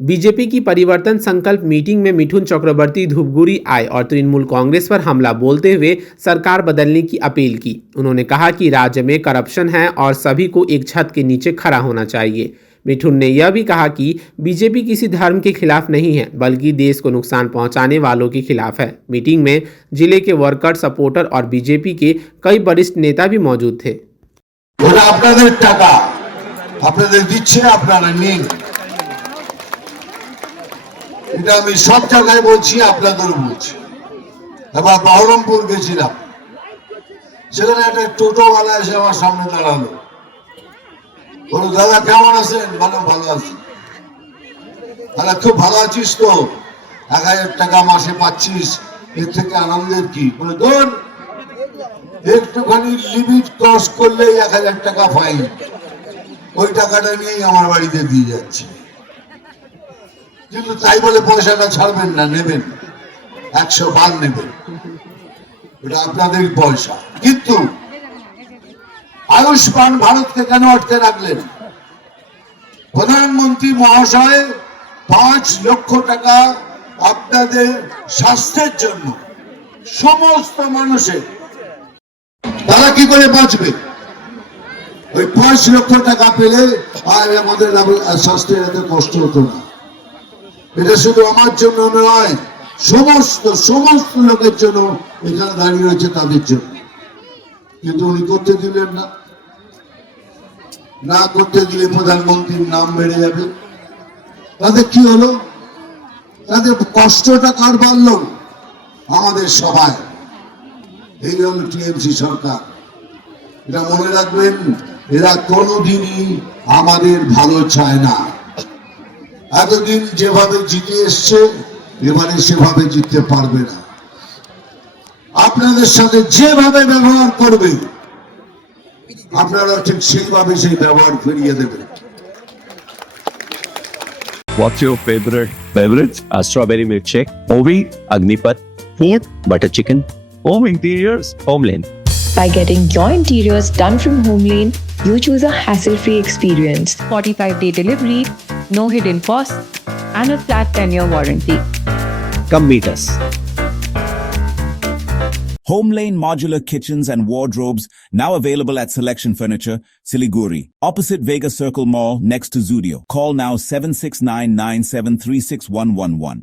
BJP की परिवर्तन संकल्प मीटिंग में मिठुन चक्रवर्ती धूपगुड़ी आए और तृणमूल कांग्रेस पर हमला बोलते हुए सरकार बदलने की अपील की। उन्होंने कहा कि राज्य में करप्शन है और सभी को एक छत के नीचे खड़ा होना चाहिए। मिठुन ने यह भी कहा कि बीजेपी किसी धर्म के खिलाफ नहीं है, बल्कि देश को नुकसान पहुंचाने वालों के खिलाफ है। मीटिंग में जिले के वर्कर, सपोर्टर और बीजेपी के कई वरिष्ठ नेता भी मौजूद थे। এটা আমি সব জায়গায় বলছি, আপনাদেরও বলছি। এবার বহরমপুর গেছিলাম, সেখানে একটা টোটোওয়ালা এসে আমার সামনে দাঁড়ালো, বলল, দাদা কেমন আছেন? ভালো আছি। তাহলে খুব ভালো আছিস তো? 1000 টাকা মাসে পাচ্ছিস, এর থেকে আনন্দের কি? বলে, ধর একটুখানি লিমিট ক্রস করলেই 1000 টাকা ফাইন। ওই টাকাটা নিয়েই আমার বাড়িতে দিয়ে যাচ্ছে। কিন্তু তাই বলে পয়সাটা ছাড়বেন না, নেবেন 100 বার নেবেন, এটা আপনাদের পয়সা। কিন্তু আয়ুষ্মান ভারতকে কেন আটকে রাখলেন? প্রধানমন্ত্রী মহাশয় 5 লক্ষ টাকা আপনাদের স্বাস্থ্যের জন্য, সমস্ত মানুষের, তারা কি করে বাঁচবে? ওই 5 লক্ষ টাকা পেলে আর আমাদের স্বাস্থ্যের এত কষ্ট হতো না। এটা শুধু আমার জন্য নয়, সমস্ত লোকের জন্য এখানে দাঁড়িয়ে রয়েছে, তাদের জন্য। কিন্তু উনি করতে দিলেন না করতে দিলে প্রধানমন্ত্রীর নাম বেড়ে যাবে। তাদের কি হলো? তাদের কষ্টটা কার বাড়ল? আমাদের সবাই। এই হলো টিএমসি সরকার। এটা মনে রাখবেন, এরা কোনোদিনই আমাদের ভালো চায় না। এতদিন যেভাবে জিতে এসছে, এবারে সেভাবে জিততে পারবে না। আপনাদের সাথে যেভাবে ব্যবহার করবে, আপনারা ঠিক সেইভাবে সেই ব্যবহার ফিরিয়ে দেবেন। What's your favorite beverage? A strawberry milkshake. Movie? Agnipath. Food? Butter chicken. Home interiors? Homeland. By getting your interiors done from Homelane, you choose a hassle-free experience. 45-day delivery, no hidden costs, and a flat 10-year warranty. Come meet us. Homelane Modular Kitchens and Wardrobes, now available at Selection Furniture, Siliguri, opposite Vega Circle Mall, next to Zudio. Call now 7699736111.